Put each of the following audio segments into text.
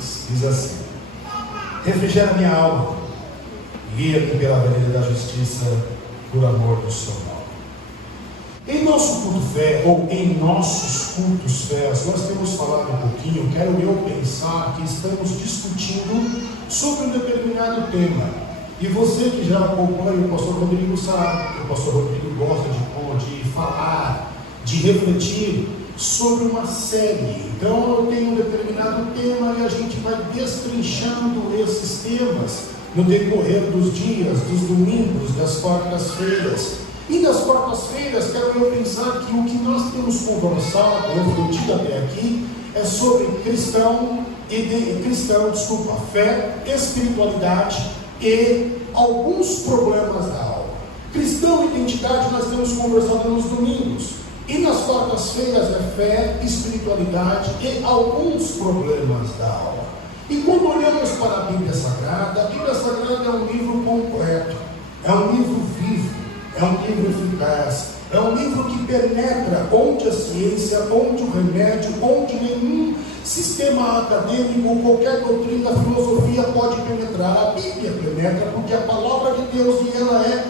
3 diz assim: refrigera minha alma, guia-me pela vereda da justiça, por amor do seu nome. Em nosso culto fé, ou em nossos cultos fé, nós temos falado um pouquinho, quero eu pensar que estamos discutindo sobre um determinado tema. E você que já acompanha o pastor Rodrigo sabe que o pastor Rodrigo gosta de falar, de refletir sobre uma série. Então eu tenho um determinado tema e a gente vai destrinchando esses temas no decorrer dos dias, dos domingos, das quartas-feiras. E das quartas-feiras, quero eu pensar que o que nós temos conversado, refletido até aqui, é sobre fé, espiritualidade e alguns problemas da alma. Cristão e identidade nós temos conversado nos domingos. E nas quartas-feiras é fé, espiritualidade e alguns problemas da alma. E quando olhamos para a Bíblia Sagrada é um livro completo, é um livro vivo, é um livro eficaz, é um livro que penetra onde a ciência, onde o remédio, onde nenhum sistema acadêmico ou qualquer doutrina, filosofia pode penetrar. A Bíblia penetra porque a palavra de Deus e ela é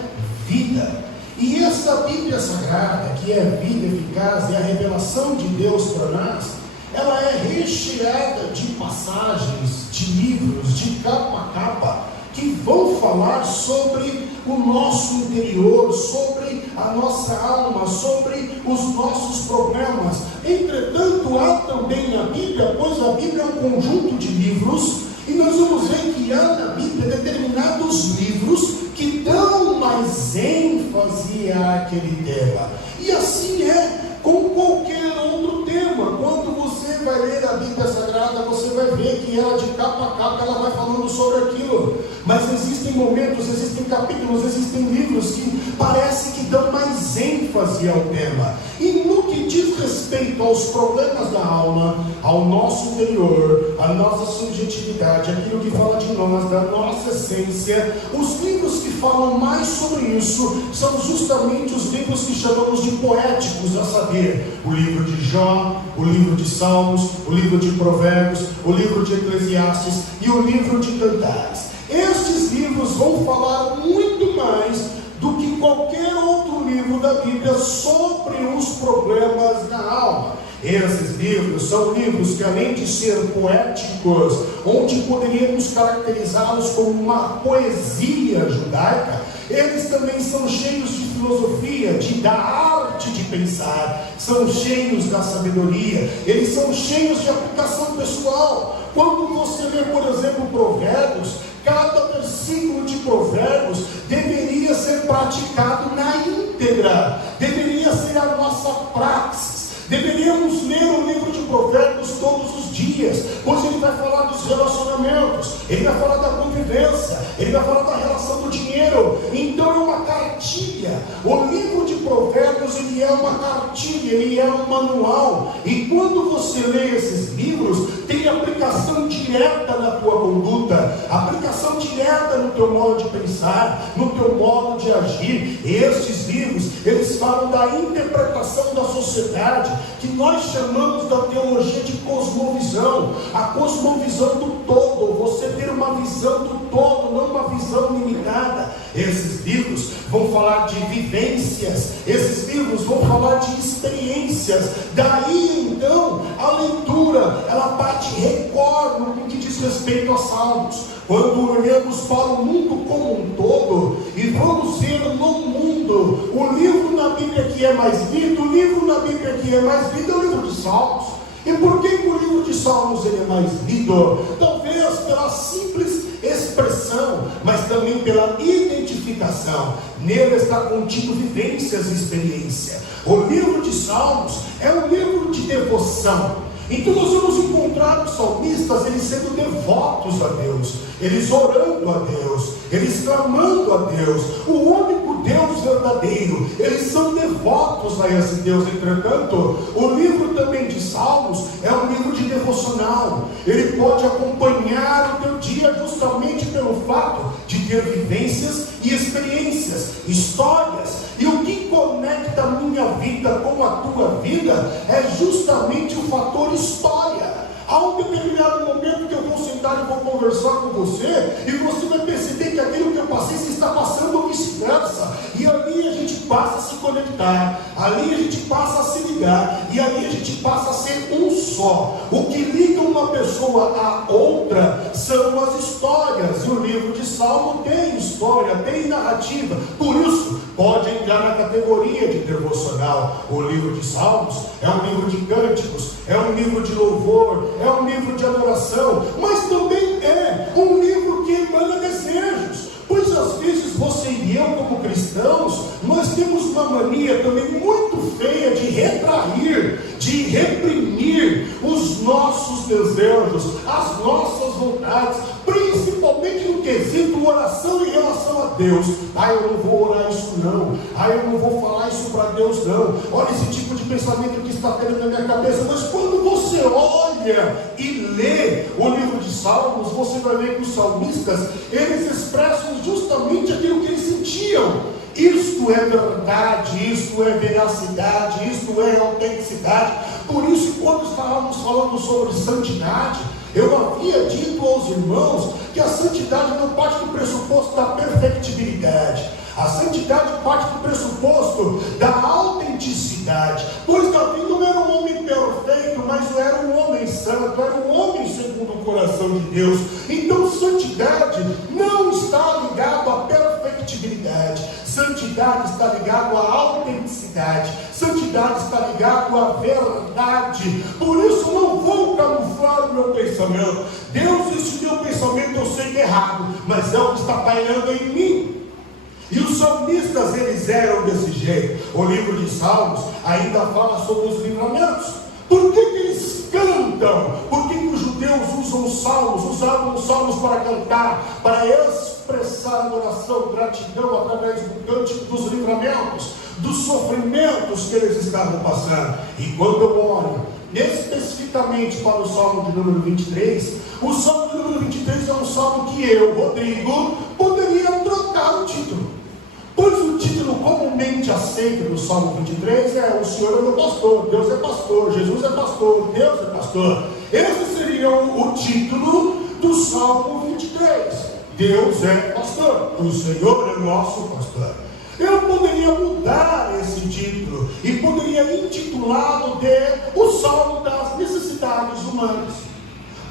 vida. E esta Bíblia Sagrada, que é vida eficaz, é a revelação de Deus para nós, ela é recheada de passagens, de livros, de capa a capa, que vão falar sobre o nosso interior, sobre a nossa alma, sobre os nossos problemas. Entretanto, há também na Bíblia, pois a Bíblia é um conjunto de livros, e nós vamos ver que há na Bíblia determinados livros que dão mais ênfase àquele tema. E assim é com qualquer outro tema. Quando você vai ler a Bíblia Sagrada, você vai ver que ela de capa a capa, ela vai falando sobre aquilo. Mas existem momentos, existem capítulos, existem livros que parece que dão mais ênfase ao tema. E no que diz respeito aos problemas da alma, ao nosso interior, à nossa subjetividade, aquilo que fala de nós, da nossa essência, os livros que falam mais sobre isso são justamente os livros que chamamos de poéticos, a saber, o livro de Jó, o livro de Salmos, o livro de Provérbios, o livro de Eclesiastes e o livro de Cantares. Estes livros vão falar muito mais do que qualquer outro livro da Bíblia sobre os problemas da alma. Esses livros são livros que, além de ser poéticos, onde poderíamos caracterizá-los como uma poesia judaica, eles também são cheios de filosofia, da arte de pensar, são cheios da sabedoria, eles são cheios de aplicação pessoal. Quando você lê, por exemplo, Provérbios, cada versículo de Provérbios deveria ser praticado na íntegra, deveria ser a nossa praxis. Deveríamos ler o livro de Provérbios todos os dias, pois ele vai falar dos relacionamentos, ele vai falar da convivência, ele vai falar da relação do dinheiro. Então é uma cartilha. O livro de Provérbios, ele é uma cartilha, ele é um manual. E quando você lê esses livros, tem aplicação direta na tua conduta, aplicação direta no teu modo de pensar, no teu modo de agir. Estes livros, eles falam da interpretação da sociedade, que nós chamamos da teologia de cosmovisão, a cosmovisão do todo, você ter uma visão do todo, não uma visão limitada. Esses livros vão falar de vivências, esses livros vão falar de experiências. Daí então a leitura, ela bate recorde no que diz respeito aos Salmos. Quando olhamos para o mundo como um todo e vamos ver no mundo, o livro na Bíblia que é mais lido, o livro na Bíblia que é mais lido é o livro de Salmos. E por que o livro de Salmos ele é mais lido? Talvez pela simples expressão, mas também pela identificação. Nele está contido vivências e experiência. O livro de Salmos é um livro de devoção. Então nós vamos encontrar os salmistas, eles sendo devotos a Deus, eles orando a Deus, eles clamando a Deus, o único Deus verdadeiro. Eles são devotos a esse Deus. Entretanto, o livro também de Salmos é um livro de devocional. Ele pode acompanhar o teu dia justamente pelo fato de ter vivências e experiências, histórias. E o que conecta a minha vida com a tua vida é justamente o fator história. Há um determinado momento que eu vou ser sentar e vou conversar com você, e você vai perceber que aquilo que eu passei, você está passando ou vice-versa. E ali a gente passa a se conectar, ali a gente passa a se ligar, e ali a gente passa a ser um só. O que liga uma pessoa à outra são as histórias, e o livro de Salmo tem história, tem narrativa. Por isso, pode entrar na categoria de devocional. O livro de Salmos é um livro de cânticos, é um livro de louvor, é um livro de adoração, mas também é um livro que emana desejos. Pois às vezes você e eu, como cristãos, nós temos uma mania também muito feia de retrair, de reprimir os nossos desejos, as nossas vontades, principalmente no quesito oração em relação a Deus. Eu não vou orar isso não, eu não vou falar isso para Deus não. Olha esse tipo de pensamento que está tendo na minha cabeça. Mas quando você olha e lê o livro de Salmos, você vai ver que os salmistas, eles expressam justamente aquilo que eles sentiam. Isto é verdade, isto é veracidade, isto é autenticidade. Por isso, quando estávamos falando sobre santidade, eu havia dito aos irmãos que a santidade não parte do pressuposto da perfectibilidade. A santidade parte do pressuposto da autenticidade. Pois Davi não era um homem perfeito, mas era um homem santo, era um homem segundo o coração de Deus. Então santidade não está ligado à perfectibilidade. Santidade está ligado à autenticidade. Santidade está ligado à verdade. Por isso não vou camuflar o meu pensamento. Deus, este meu pensamento eu sei que é errado, mas é o que está pairando em mim. E os salmistas, eles eram desse jeito. O livro de Salmos ainda fala sobre os livramentos. Por que eles cantam? Por que os judeus usavam os salmos para cantar, para expressar adoração, gratidão através do cântico dos livramentos, dos sofrimentos que eles estavam passando? E quando eu olho especificamente para o Salmo de número 23, o Salmo de número 23 é um salmo que eu, Rodrigo, poderia trocar o título. Pois o título comumente aceito no Salmo 23 é: o Senhor é meu pastor, Deus é pastor, Jesus é pastor, Deus é pastor. Esse seria o título do Salmo 23. Deus é pastor, o Senhor é nosso pastor. Eu poderia mudar esse título e poderia intitulá-lo de o Salmo das necessidades humanas.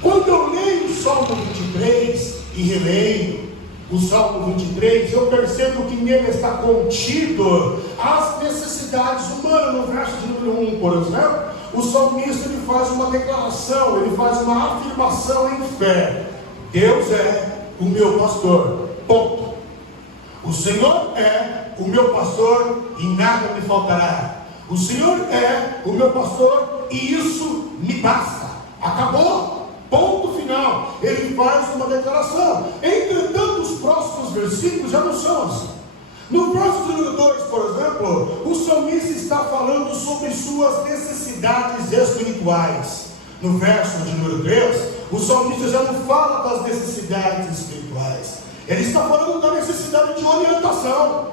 Quando eu leio o Salmo 23 e releio o Salmo 23, eu percebo que nele está contido as necessidades humanas. No verso de número 1, por exemplo, o salmista ele faz uma declaração, ele faz uma afirmação em fé: Deus é o meu pastor, ponto. O Senhor é o meu pastor e nada me faltará. O Senhor é o meu pastor e isso me basta. Acabou. Ponto final. Ele faz uma declaração. Entretanto, os próximos versículos já não são assim. No verso de número 2, por exemplo, o salmista está falando sobre suas necessidades espirituais. No verso de número 3, o salmista já não fala das necessidades espirituais. Ele está falando da necessidade de orientação.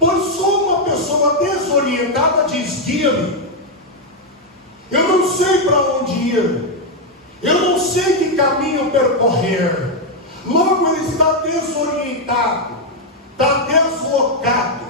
Pois só uma pessoa desorientada diz: guia-me. Eu não sei para onde ir. Eu não sei que caminho percorrer. Logo ele está desorientado, está deslocado.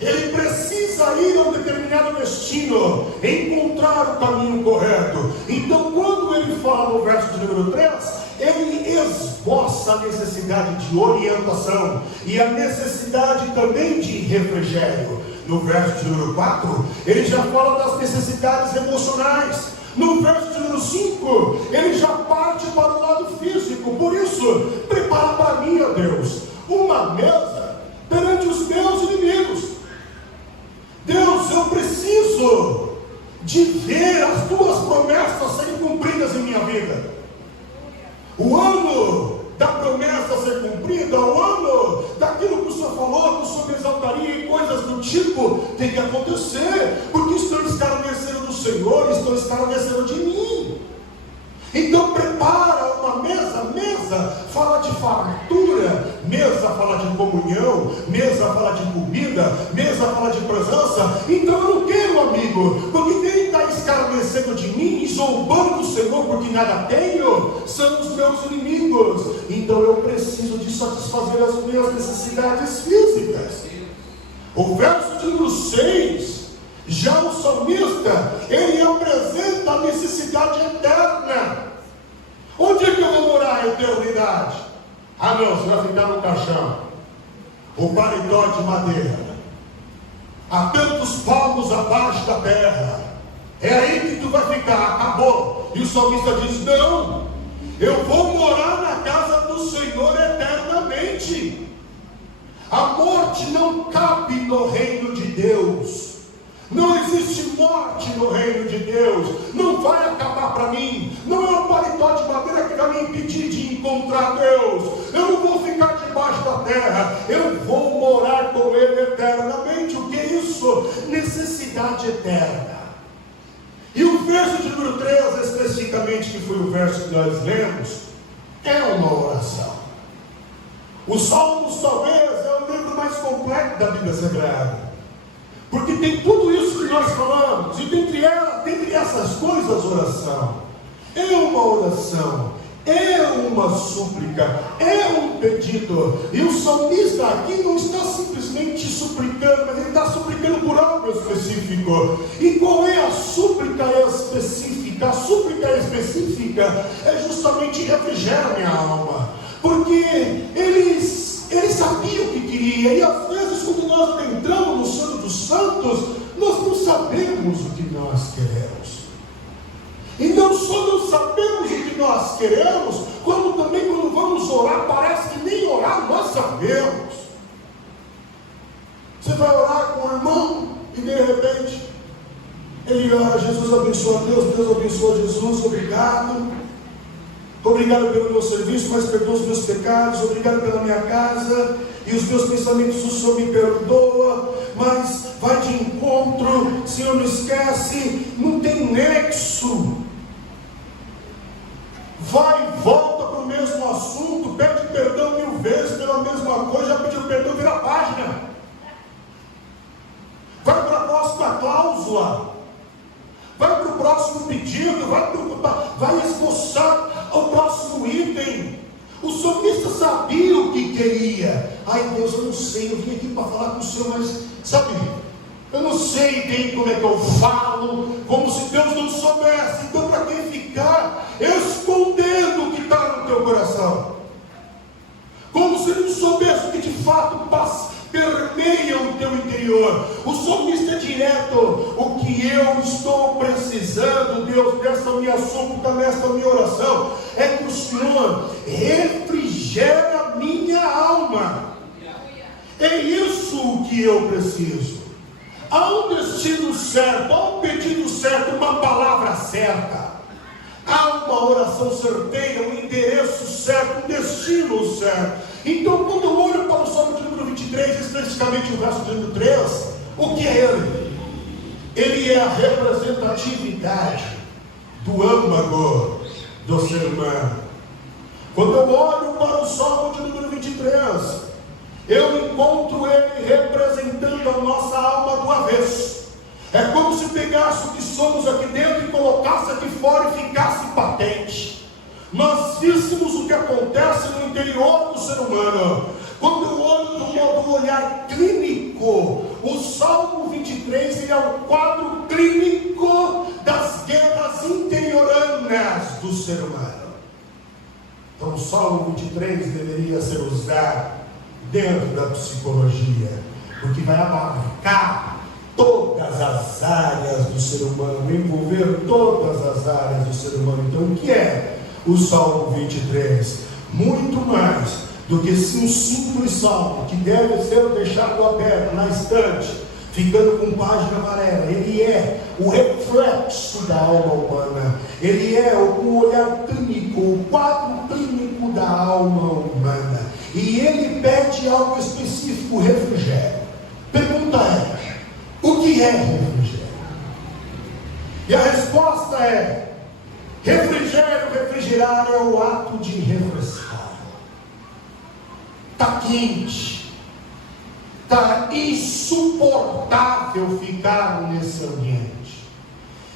Ele precisa ir a um determinado destino, encontrar o caminho correto. Então quando ele fala no verso de número 3, ele esboça a necessidade de orientação e a necessidade também de refrigério. No verso de número 4, ele já fala das necessidades emocionais. No verso de número 5, ele já parte para o lado físico. Por isso, prepara para mim, ó Deus, uma mesa perante os meus inimigos. Deus, eu preciso de ver as tuas promessas serem cumpridas em minha vida. O ano da promessa ser cumprida, o ano daquilo que o Senhor falou, que o Senhor me exaltaria e coisas do tipo, tem que acontecer, porque estou escarnecendo do Senhor, estou escarnecendo de mim. Então prepara uma mesa. Mesa fala de fartura, mesa fala de comunhão, mesa fala de comida, mesa fala de presença. Então eu não quero, amigo, porque quem está escarnecendo escarnecendo de mim e zombando do Senhor porque nada tenho, são os meus inimigos. Então eu preciso de satisfazer as minhas necessidades físicas. O verso de número 6, já o salmista, ele apresenta a necessidade eterna. Onde é que eu vou morar a eternidade? Ah não, você vai ficar no caixão, o paletó de madeira, a tantos palmos abaixo da terra, é aí que tu vai ficar, acabou. E o salmista diz, não, eu vou morar na casa do Senhor eternamente. A morte não cabe no reino de Deus. Não existe morte no reino de Deus. Não vai acabar para mim. Não é um paletó de madeira que vai me impedir de encontrar Deus. Eu não vou ficar debaixo da terra. Eu vou morar com Ele eternamente. O que é isso? Necessidade eterna. E o verso de número 3, especificamente, que foi o verso que nós lemos, é uma oração. Os Salmos talvez é o livro mais completo da Bíblia Sagrada, porque tem tudo isso que nós falamos, e dentre essas coisas, oração. É uma oração, é uma súplica, é um pedido. E o salmista aqui não está simplesmente suplicando, mas ele está suplicando por algo específico. E qual é a súplica específica? A súplica específica é justamente refrigerar minha alma, porque ele sabia o que queria. E às vezes, quando nós entramos no Santo dos Santos, nós não sabemos o que nós queremos. E não só não sabemos o que nós queremos, como também quando vamos orar, parece que nem orar nós sabemos. Você vai orar com o irmão e de repente ele ora, Jesus abençoa Deus, Deus abençoa Jesus, obrigado. Obrigado pelo meu serviço, mas perdoa os meus pecados. Obrigado pela minha casa e os meus pensamentos, o Senhor me perdoa, mas vai de encontro, Senhor, não esquece, não tem nexo. Vai e volta para o mesmo assunto, pede perdão 1000 vezes pela mesma coisa, já pediu perdão, vira a página. Vai para a próxima cláusula, vai para o próximo pedido, vai esboçar o próximo item. O salmista sabia o que queria. Ai Deus, eu não sei, eu vim aqui para falar com o Senhor, mas sabe, eu não sei bem como é que eu falo, como se Deus não soubesse. Então para que ficar escondendo o que está no teu coração? Como se ele não soubesse o que de fato permeia o teu interior. O salmista é direto. O que eu estou precisando, Deus, dessa minha súplica, nesta minha oração, é que o Senhor refrigera a minha alma. É isso que eu preciso. Há um destino certo, há um pedido certo, uma palavra certa, há uma oração certeira, um endereço certo, um destino certo. Então, quando eu olho para o Salmo de número 23, especificamente o verso de número 3, o que é ele? Ele é a representatividade do âmago do ser humano. Quando eu olho para o Salmo de número 23, eu encontro ele representando a nossa alma do avesso. É como se pegasse o que somos aqui dentro e colocasse aqui fora e ficasse patente. Nós víssemos o que acontece no interior do ser humano. Quando eu olho do olhar clínico, o Salmo 23 ele é um quadro clínico das guerras interioranas do ser humano. Então o Salmo 23 deveria ser usado dentro da psicologia, porque vai abarcar todas as áreas do ser humano, envolver todas as áreas do ser humano. Então o que é o Salmo 23? Muito mais do que um simples salmo que deve ser deixado aberto na estante, ficando com página amarela. Ele é o reflexo da alma humana. Ele é o olhar clínico, o quadro clínico da alma humana. E ele pede algo específico, refrigério. Pergunta é: o que é refrigério? E a resposta é: refrigerar é o ato de refrescar. Está quente, está insuportável ficar nesse ambiente.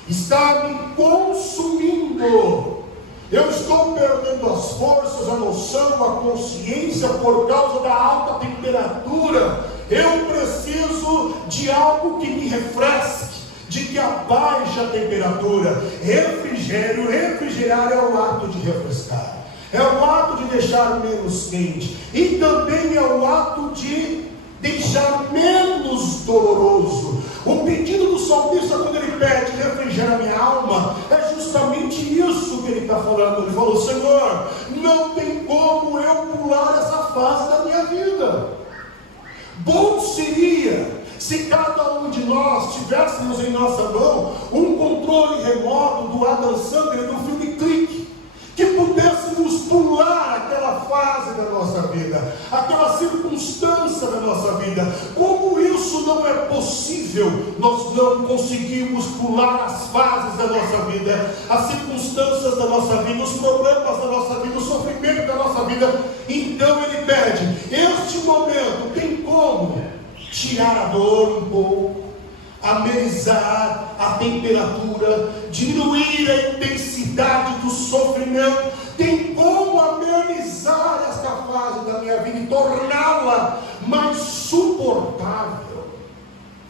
está me consumindo. Eu estou perdendo as forças, a noção, a consciência por causa da alta temperatura. Eu preciso de algo que me refresque, de que abaixe a temperatura. Refrigério, refrigerar é o ato de refrescar, é o ato de deixar menos quente, e também é o ato de deixar menos doloroso. O pedido do salmista, quando ele pede refrigera minha alma, é justamente isso que ele está falando. Ele falou: Senhor, não tem como eu pular essa fase da minha vida. Bom seria se cada um de nós tivéssemos em nossa mão um controle remoto do Adam Sandler do filme Clique, que pudéssemos pular aquela fase da nossa vida, aquela circunstância da nossa vida. Como isso não é possível, nós não conseguimos pular as fases da nossa vida, as circunstâncias da nossa vida, os problemas da nossa vida, o sofrimento da nossa vida. Então ele pede: este momento tem como tirar a dor um pouco, amenizar a temperatura, diminuir a intensidade do sofrimento. Tem como amenizar esta fase da minha vida e torná-la mais suportável.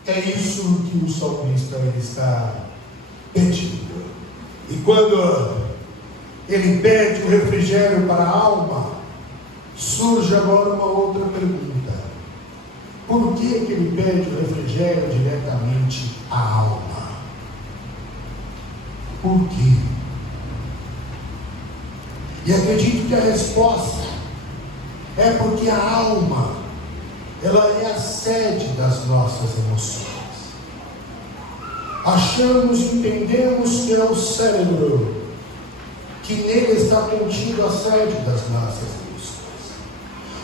É isso que o salmista está pedindo. E quando ele pede o refrigério para a alma, surge agora uma outra pergunta: por que ele pede o refrigério diretamente à alma? Por quê? E acredito que a resposta é porque a alma, ela é a sede das nossas emoções. Achamos e entendemos que é o cérebro, que nele está contido a sede das nossas emoções.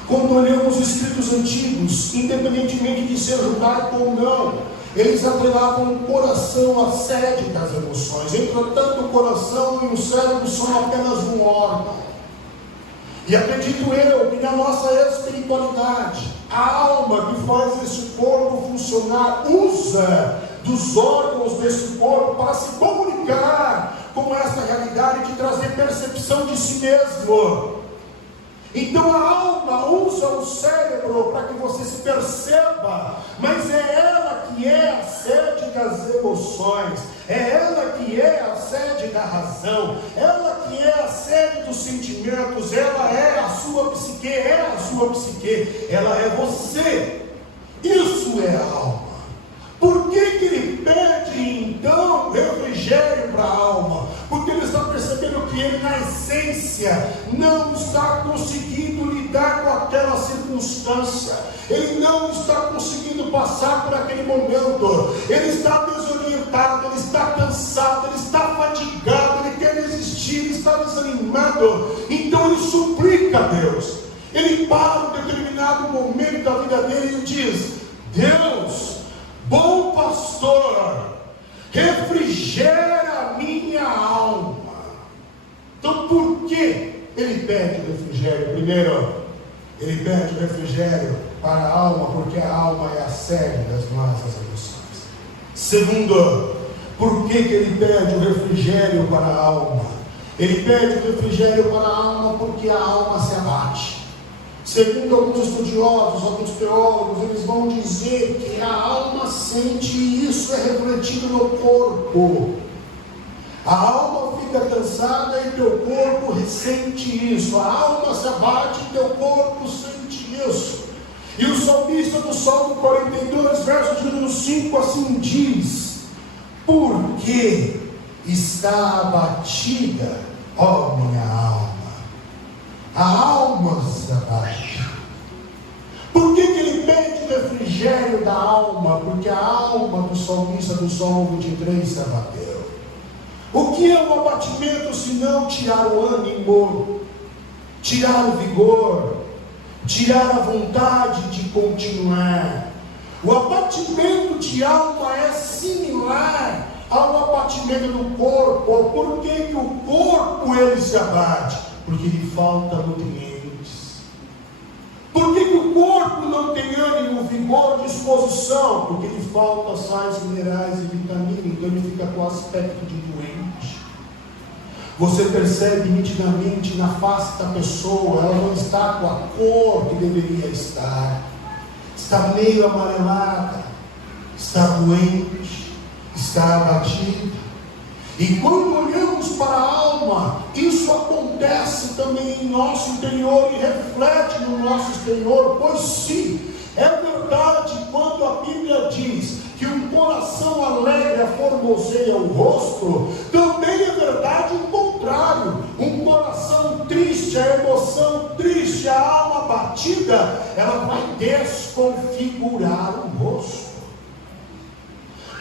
Quando olhamos os escritos antigos, independentemente de ser judaico ou não, eles atrelavam o coração à sede das emoções. Entretanto, o coração e o cérebro são apenas um órgão. E acredito eu que na nossa espiritualidade, a alma que faz esse corpo funcionar, usa dos órgãos desse corpo para se comunicar com essa realidade, de trazer percepção de si mesmo. Então a alma usa o cérebro para que você se perceba, mas é ela que é a sede das emoções, é ela que é a sede da razão, ela que é a sede dos sentimentos, ela é a sua psique, ela é você. Isso é a alma. Por que ele pede então refrigério para a alma? Porque ele está percebendo que ele, na essência, não está conseguindo lidar com aquela circunstância, ele não está conseguindo passar por aquele momento, ele está desorientado, ele está cansado, ele está fatigado, ele quer desistir, ele está desanimado. Então ele suplica a Deus, ele para um determinado momento da vida dele e diz: Deus, bom pastor, refrigera a minha alma. Então por que ele pede o refrigério? Primeiro, ele pede o refrigério para a alma, porque a alma é a sede das nossas emoções. Segundo, por que ele pede o refrigério para a alma? Ele pede o refrigério para a alma porque a alma se abate. Segundo alguns estudiosos, alguns teólogos, eles vão dizer que a alma sente, e isso é refletido no corpo. A alma fica cansada e teu corpo ressente isso. A alma se abate e teu corpo sente isso. E o salmista do Salmo 42, verso de número 5, assim diz: porque está abatida, ó minha alma. A alma se abate. Por que ele pede refrigério da alma? Porque a alma do salmista do Salmo 23 se abateu. O que é o abatimento se não tirar o ânimo, tirar o vigor, tirar a vontade de continuar? O abatimento de alma é similar ao abatimento do corpo. Por que o corpo ele se abate? Porque lhe falta nutrientes. Por que o o corpo não tem ânimo, vigor, disposição, porque lhe falta sais minerais e vitaminas, então ele fica com aspecto de doente. Você percebe nitidamente na face da pessoa, ela não está com a cor que deveria estar, está meio amarelada, está doente, está abatida. E quando olhamos para a alma, isso acontece também em nosso interior e reflete no nosso exterior, pois sim, é verdade quando a Bíblia diz que um coração alegre aformoseia o rosto, também é verdade o contrário. Um coração triste, a emoção triste, a alma batida, ela vai desconfigurar o rosto.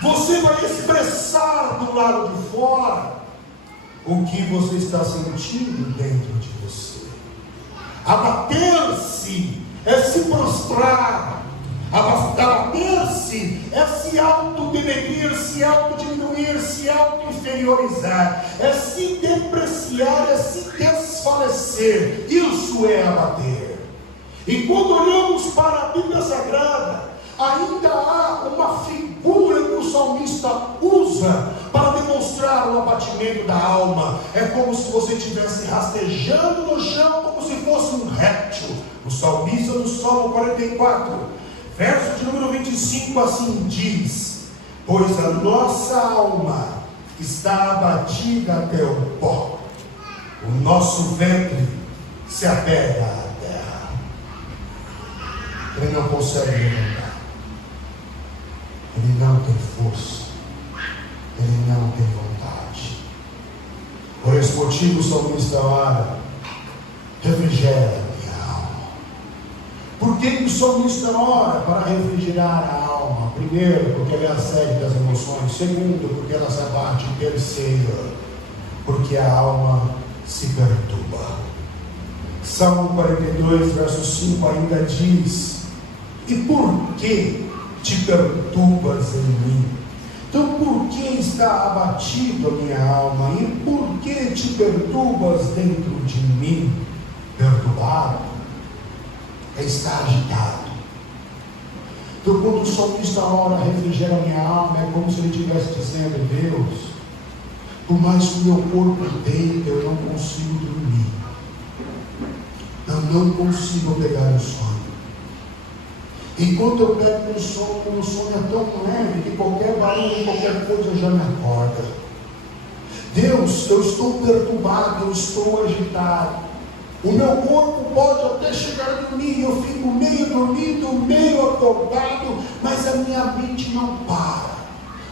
Você vai expressar do lado de fora o que você está sentindo dentro de você. Abater-se é se prostrar. Abater-se é se autodenegrir, se autodiminuir, se autoinferiorizar, é se depreciar, é se desfalecer. Isso é abater. E quando olhamos para a Bíblia Sagrada, ainda há uma figura que o salmista usa para demonstrar o abatimento da alma. É como se você estivesse rastejando no chão, como se fosse um réptil. O salmista, no Salmo 44, verso de número 25, assim diz: pois a nossa alma está abatida até o pó, o nosso ventre se apega à terra. Ele não consegue levantar. Ele não tem força, ele não tem vontade. Por esse motivo o salmista ora: refrigera minha alma. Por que o salmista ora para refrigerar a alma? Primeiro, porque ele é a sede das emoções. Segundo, porque ela se abate. Terceiro, porque a alma se perturba. Salmo 42, verso 5 ainda diz: e por que te perturbas em mim? Então, por que está abatido a minha alma? E por que te perturbas dentro de mim? Perturbado é estar agitado. Então, quando o salmista ora, refrigera a minha alma, é como se ele estivesse dizendo: Deus, por mais que o meu corpo deita, eu não consigo dormir, eu não consigo pegar o sono. Enquanto eu pego o sono é tão leve que qualquer barulho, qualquer coisa já me acorda. Deus, eu estou perturbado, eu estou agitado. O meu corpo pode até chegar a dormir, eu fico meio dormindo, meio acordado, mas a minha mente não para.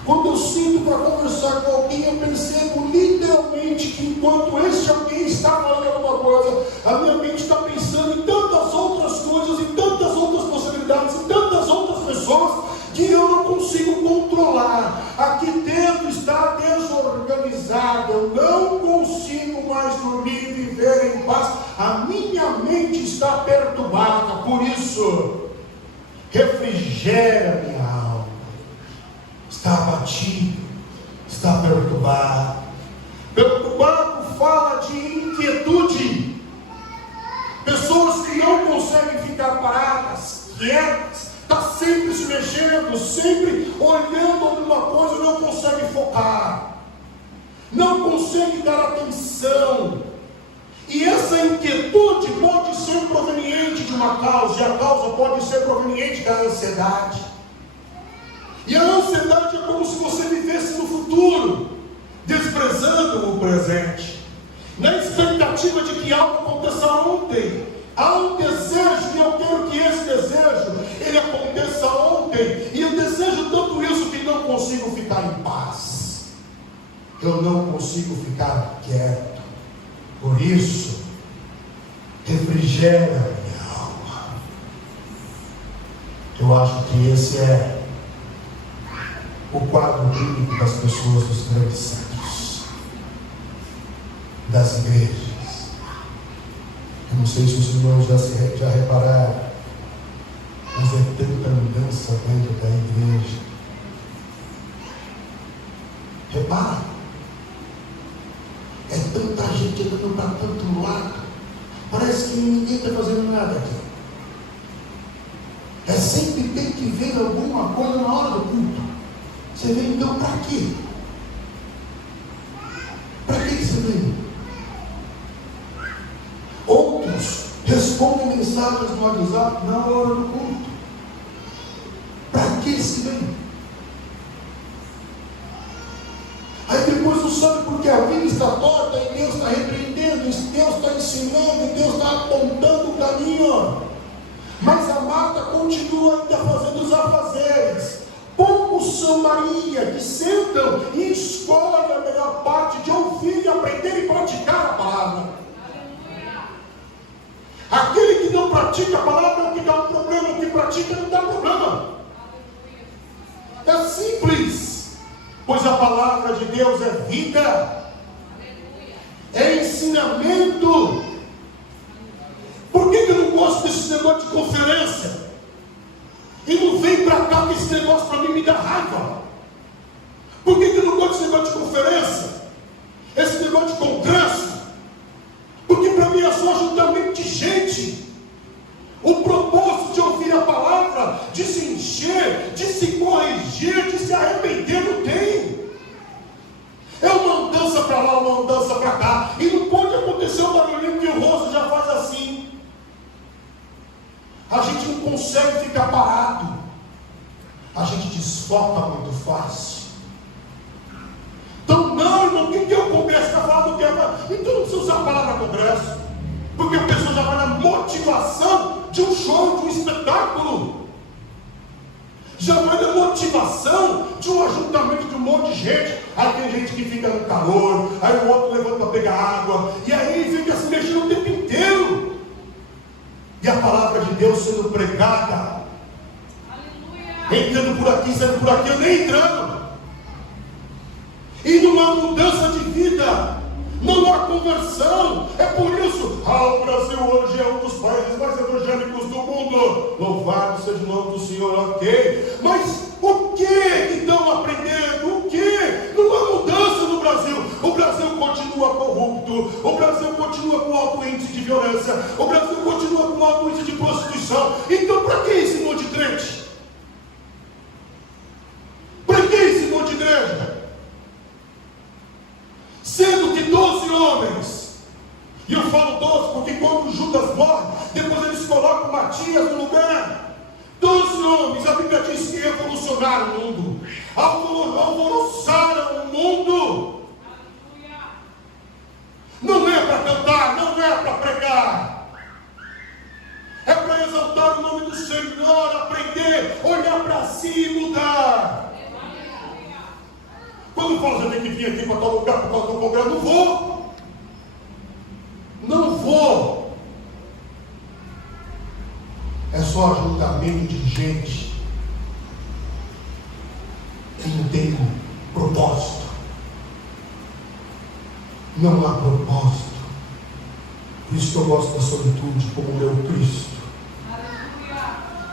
Quando eu sinto para conversar com alguém, eu percebo literalmente que enquanto esse alguém está falando alguma coisa, a minha mente está pensando em tantas outras coisas, em tantas outras possibilidades, em tantas outras pessoas, que eu não consigo controlar. Aqui dentro está desorganizado, eu não consigo mais dormir e viver em paz. A minha mente está perturbada, por isso, refrigera minha alma. Está abatido, está perturbado. Perturbado fala de inquietude. Pessoas que não conseguem ficar paradas, quietas, está sempre se mexendo, sempre olhando alguma coisa, não consegue focar, não consegue dar atenção. E essa inquietude pode ser proveniente de uma causa, e a causa pode ser proveniente da ansiedade. E a ansiedade é como se você vivesse no futuro, desprezando o presente, na expectativa de que algo aconteça ontem. Há um desejo, e eu quero que esse desejo, ele aconteça ontem, e eu desejo tanto isso que não consigo ficar em paz, eu não consigo ficar quieto. Por isso, refrigera minha alma. Eu acho que esse é o quadro clínico das pessoas dos grandes centros, das igrejas. Eu não sei se os irmãos já repararam, mas é tanta mudança dentro da igreja. Repara, é tanta gente andando para tanto lado, parece que ninguém está fazendo nada aqui. sempre tem que ver alguma coisa na hora do culto. Você veio então para quê? Para que você veio? Outros respondem mensagens no WhatsApp na hora do culto. Para que se veio? Aí depois não sabe porque a vida está torta e Deus está repreendendo, Deus está ensinando, Deus está apontando o caminho. Mas a Marta continua ainda fazendo os afazeres. Poucos são Maria que sentam e escolhem a melhor parte de ouvir, aprender e praticar a palavra. Aquele que não pratica a palavra é o que dá um problema, o que pratica não dá problema. É simples, pois a palavra de Deus é vida, é ensinamento. Por que eu não gosto desse negócio de conferência? E não vem para cá que esse negócio para mim me dá raiva. Por que eu não gosto desse negócio de conferência? Esse negócio de congresso? Porque para mim é só ajuntamento de gente. O propósito de ouvir a palavra, de se encher, de se corrigir, de se arrepender, não tem. É uma andança para lá, uma andança para cá. E não pode acontecer um barulhinho que o rosto já faz assim. A gente não consegue ficar parado. A gente desfoca muito fácil. Então, não, irmão, o que é o congresso? Está falando do que? Então não precisa usar a palavra congresso. Porque a pessoa já vai na motivação de um show, de um espetáculo. Já vai na motivação de um ajuntamento de um monte de gente. Aí tem gente que fica no calor, aí o outro levanta para pegar água, e aí fica se mexendo o tempo inteiro. E a palavra de Deus sendo pregada. Aleluia. Entrando por aqui, saindo por aqui, eu nem entrando. E não há mudança de vida, não há conversão. É por isso, o Brasil hoje é um dos países mais evangélicos do mundo. Louvado seja o nome do Senhor, ok? Mas o que estão aprendendo? O que? Não há mudança no Brasil. O Brasil continua corrupto, o Brasil continua com alto índice de violência, o Brasil continua com alto índice de prostituição. Então para que esse monte de crente? Para que esse monte de igreja? Sendo que 12 homens, e eu falo 12 porque quando Judas morre, depois eles colocam Matias no lugar. 12 homens, a Bíblia diz que revolucionaram o mundo, alvoroçaram o mundo. Não é para cantar, não é para pregar, é para exaltar o nome do Senhor, aprender, olhar para si e mudar. Quando fala, você tem que vir aqui para tal lugar, para tal lugar, não vou. Não vou. É só ajuntamento de gente que não tem propósito. Não há propósito. Por isso que eu gosto da solitude, como meu Cristo.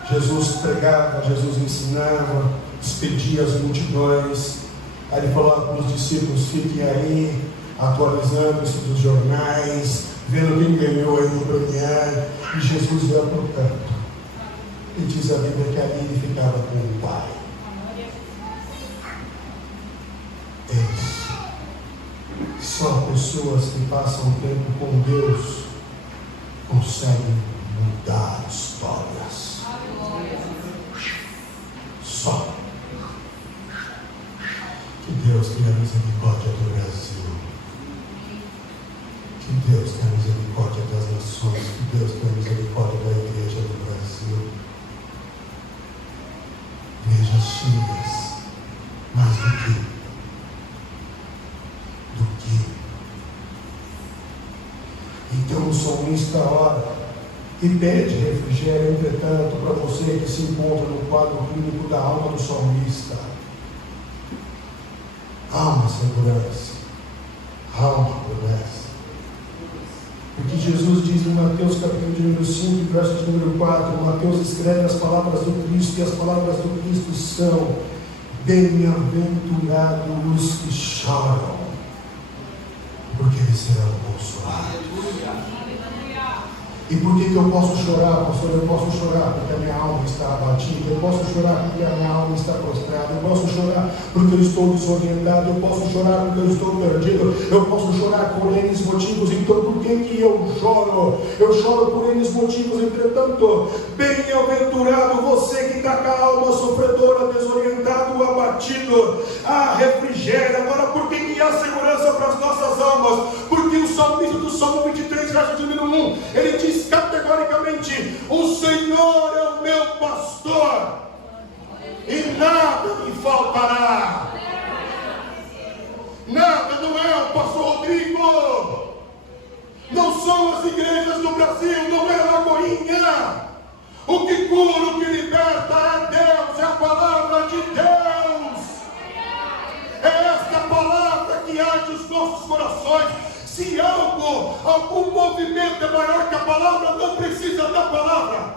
Jesus pregava, Jesus ensinava, despedia as multidões. Aí ele falou para os discípulos: fiquem aí, atualizando isso dos jornais, vendo quem ganhou aí no Brunier. E Jesus ia por canto. E diz a Bíblia que ali ele ficava com o Pai. Só pessoas que passam tempo com Deus conseguem mudar histórias. Só. Que Deus tenha misericórdia do Brasil. Que Deus tenha misericórdia das nações. Que Deus tenha misericórdia da igreja do Brasil. Igrejas cheias. Mais do que? Então o salmista ora e pede refrigério, entretanto, para você que se encontra no quadro clínico da alma do salmista. Há uma segurança, há uma promessa. Porque Jesus diz em Mateus capítulo de número 5, verso de número 4, Mateus escreve as palavras do Cristo, e as palavras do Cristo são: bem-aventurados os que choram, porque eles serão consolados. E por que eu posso chorar, pastor? Eu posso chorar porque a minha alma está abatida, eu posso chorar porque a minha alma está prostrada, eu posso chorar porque eu estou desorientado, eu posso chorar porque eu estou perdido, eu posso chorar por N motivos. Então por que eu choro? Eu choro por N motivos. Entretanto, bem-aventurado você que está com a alma sofredora, desorientado, abatido. Refrigério. Agora, por que há segurança para as nossas almas? Porque o salmista do Salmo 23, verso de número 1, ele diz categoricamente: o Senhor é o meu pastor e nada me faltará. Nada. Não é o pastor Rodrigo, não são as igrejas do Brasil, não é a Lagoinha. O que cura, o que liberta é Deus, é a palavra de Deus. É esta palavra que age os nossos corações. Se algum movimento é maior que a palavra, não precisa da palavra.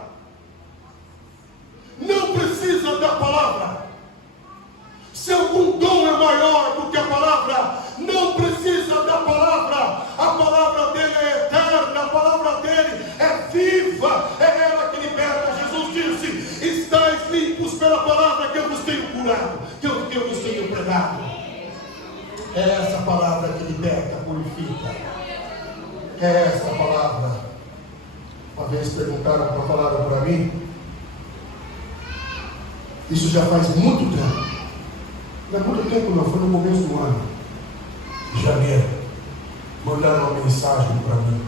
Não precisa da palavra. Se algum dom é maior do que a palavra, não precisa da palavra. A palavra dele é eterna, a palavra dele é viva, é ela que liberta. Jesus disse: estáis limpos pela palavra que eu vos tenho curado, que eu vos tenho pregado. É essa palavra que liberta, purifica. É essa palavra. Uma vez perguntaram para falar para mim, isso já faz muito tempo. Não é muito tempo não, foi no começo do ano, de janeiro. Mandaram uma mensagem para mim.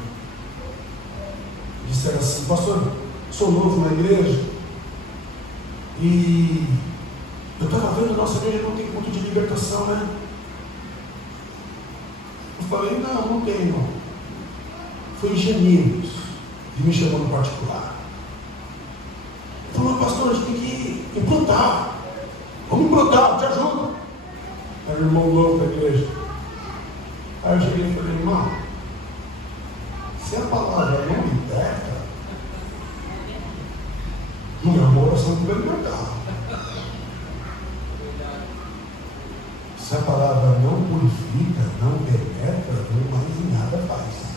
Disseram assim: pastor, sou novo na igreja e eu estava vendo, nossa igreja não tem culto de libertação, né? Eu falei: não tem não. Foi ingenieiros e me chamou no particular. Falou: pastor, a gente tem que implantar. Vamos implantar, te ajudo. Era o irmão novo da igreja. Aí eu cheguei e falei: irmão, se a palavra não liberta, minha oração não vai libertar. Se a palavra não purifica, não penetra, não mais nada faz.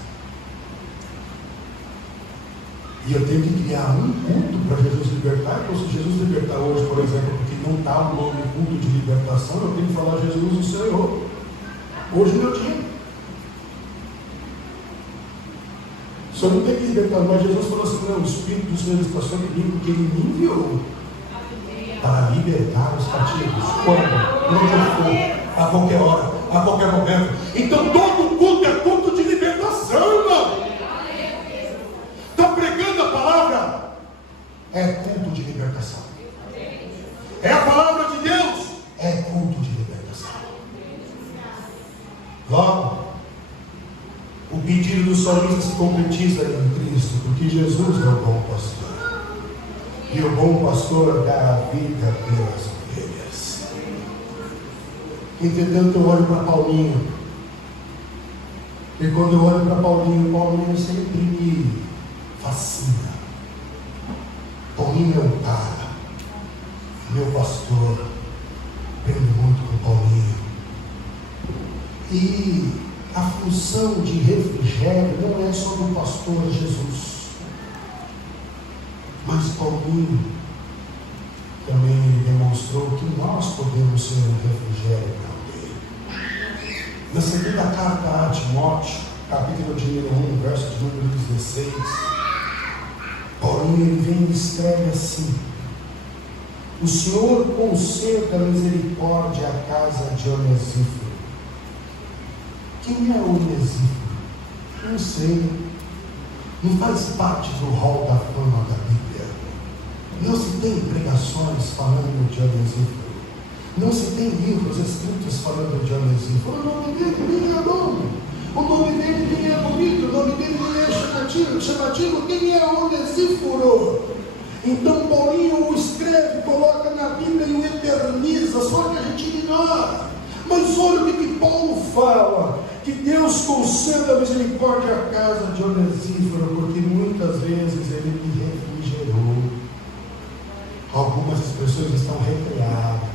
E eu tenho que criar um culto para Jesus libertar. Então, se Jesus libertar hoje, por exemplo, porque não está o nome culto de libertação, eu tenho que falar: Jesus, o Senhor, hoje é meu dia. O Senhor não tem que libertar, mas Jesus falou assim: não, o Espírito do Senhor está sobre mim, porque Ele me enviou para libertar os cativos. Quando? Onde eu for, a qualquer hora, a qualquer momento. Então todo culto é culto de libertação, irmão. Está pregando a palavra, é culto de libertação. É a palavra de Deus, é culto de libertação. Logo, o pedido do salmista se concretiza em Cristo, porque Jesus é o bom pastor. E o bom pastor dá a vida pelas ovelhas. Entretanto, eu olho para Paulinho. E quando eu olho para Paulinho sempre me fascina. Paulinho é um cara, meu pastor, aprendo muito com Paulinho. E a função de refrigério não é só do pastor Jesus, mas Paulinho também demonstrou que nós podemos ser um refrigério para ele. Na segunda carta a Timóteo, capítulo de número 1, verso de número 16, Paulinho ele vem e escreve assim: o Senhor conceda misericórdia à casa de Onesíforo. Quem é Onesíforo? Não sei. Não faz parte do rol da fama da Bíblia. Não se tem pregações falando de Onesíforo. Não se tem livros escritos falando de Onesíforo. O nome dele nem é nome. O nome dele nem é bonito. O nome dele nem é chamativo. Quem é Onesíforo? Então Paulinho o escreve, coloca na Bíblia e o eterniza, só que a gente ignora. Mas olha o que Paulo fala: que Deus conceda misericórdia à casa de Onesíforo, porque muitas vezes ele me refrigerou. Algumas expressões estão recriadas.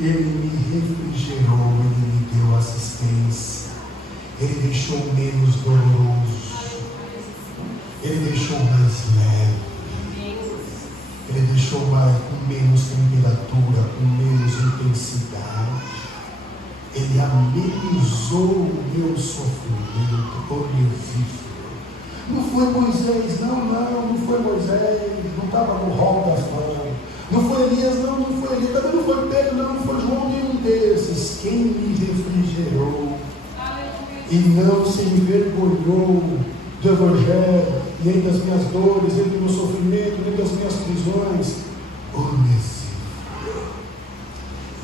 Ele me refrigerou, ele me deu assistência, ele deixou menos doloroso, ele Ele deixou mais leve. Ele deixou mais, com menos temperatura, com menos intensidade. Ele amenizou o meu sofrimento, horrível. Não foi Moisés, não foi Moisés, não estava no rol das mãos. Não foi Elias, não foi Elias, também não foi Pedro, não foi João, nenhum desses. Quem me refrigerou e não se envergonhou do Evangelho, nem das minhas dores, nem do meu sofrimento, nem das minhas prisões, o Messias.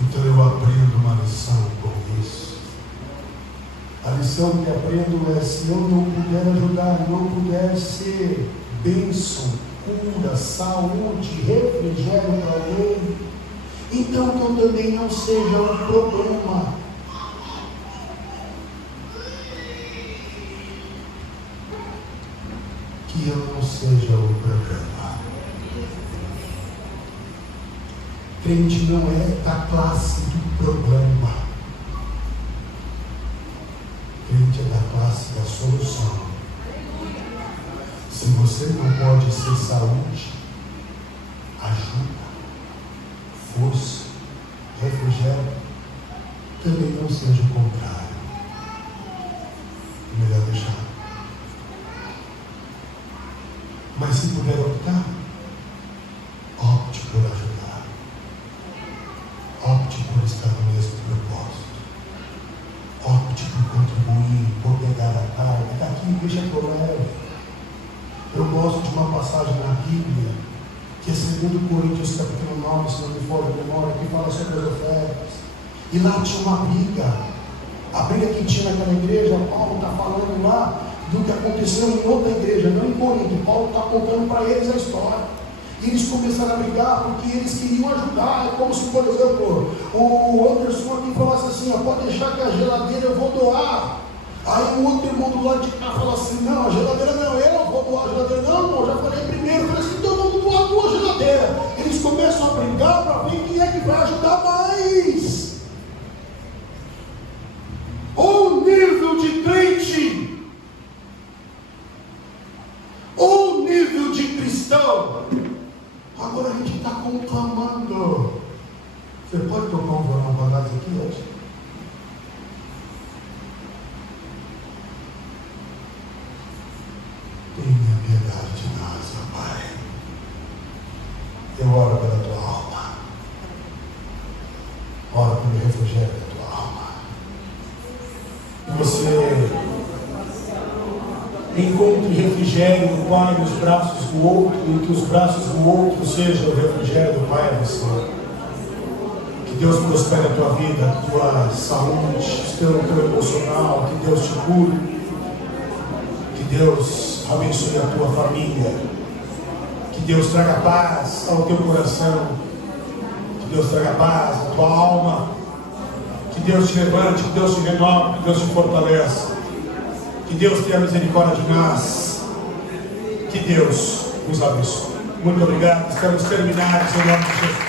Então eu aprendo uma lição com isso. A lição que aprendo é: se eu não puder ajudar, não puder ser bênção, cura, saúde, refrigério para alguém, então que eu também não seja um problema. Que eu não seja o problema. Crente não é da classe do problema. Crente é da classe da solução. Se você não pode ser saúde, ajuda, força, refrigério, também não seja o contrário. É melhor deixar. Mas se puder optar, opte por ajudar. Opte por estar no mesmo propósito. Opte por contribuir, por pegar a carga. Daqui, deixa que eu levo. Eu gosto de uma passagem na Bíblia, que é 2 Coríntios capítulo 9, se não me for a memória, que fala sobre as ofertas. E lá tinha uma briga. A briga que tinha naquela igreja, Paulo está falando lá do que aconteceu em outra igreja, não em Corinto. Paulo está contando para eles a história. E eles começaram a brigar porque eles queriam ajudar. É como se, por exemplo, o Anderson aqui falasse assim: ó, pode deixar que a geladeira eu vou doar. Aí o outro irmão do lado de cá fala assim: não, a geladeira não, eu não vou doar a geladeira. Não, irmão, já falei primeiro. Eu falei assim: então vamos doar a tua geladeira. Eles começam a brigar para ver quem é que vai ajudar mais. O nível de crente, o nível de cristão. Agora a gente está conclamando. Você pode tocar um violão para nós aqui hoje? Tenha piedade de nós, ó Pai. Eu oro pela tua alma. Oro pelo refrigério da tua alma. Que você encontre refrigério no Pai nos braços do outro, e que os braços do outro sejam o refrigério do Pai a você. Que Deus prospere a tua vida, a tua saúde, o teu emocional, que Deus te cure, que Deus abençoe a tua família, que Deus traga paz ao teu coração, que Deus traga paz à tua alma, que Deus te levante, que Deus te renove, que Deus te fortaleça, que Deus tenha misericórdia de nós, que Deus nos abençoe. Muito obrigado, estamos terminados em nome de Jesus.